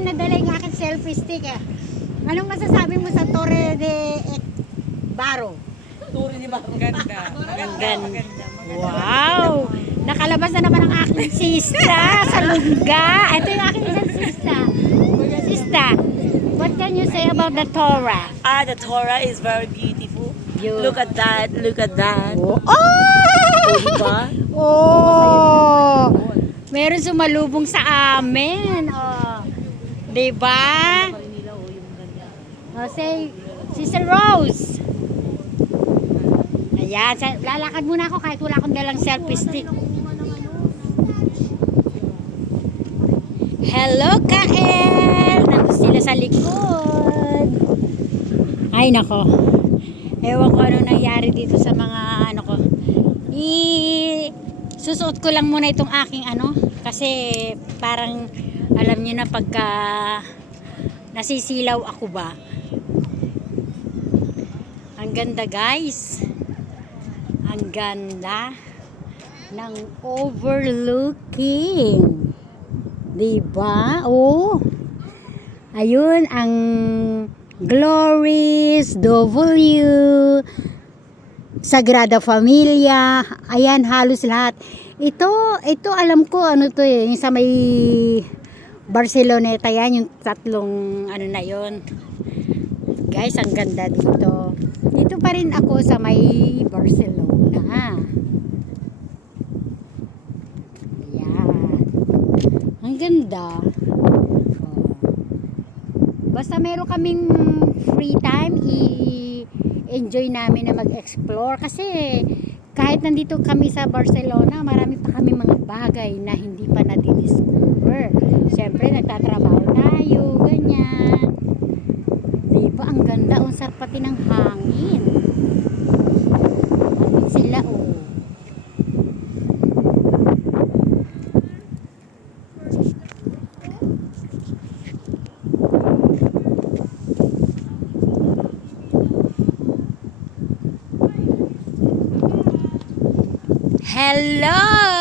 akin nadala yung aking selfie stick eh. Anong masasabi mo sa Torre de Baro? Turo ni Baro. Maganda. Maganda. Wow! Nakalabas na naman ang aking sista sa lungga. Ito yung aking isang sista. Sista, what can you say about the Torah? The Torah is very beautiful. Beautiful. Look at that. Look at that. Oh! Diba? Oh! Meron sumalubong sa amin. Oh. Diba? Oh, say, Sister Rose. Ayan, lalakad muna ako kahit wala akong dalang selfie stick. Hello, Kael! Nandun sila sa likod. Ay, nako. Ewan ko ano nangyari dito sa mga ano ko. Susuot ko lang muna itong aking ano. Kasi parang alam niyo na pagka nasisilaw ako ba. Ang ganda guys. Ang ganda ng overlooking. Diba? Oh. Ayun ang Glorious W Sagrada Familia. Ayan halos lahat. Ito alam ko ano to eh. Yung sa may Barceloneta yan. Yung tatlong ano na yon. Guys, ang ganda dito. Dito pa rin ako sa may Barcelona. Ayan. Ang ganda. Basta meron kaming free time, i-enjoy namin na mag-explore. Kasi kahit nandito kami sa Barcelona, marami pa kami mga bagay na hindi pa nadidiscover. Siyempre, nagtatrabaho tayo, ganyan. Diba, ang ganda. Ang sarap pati ng hangin. Bakit sila, oh. Hello!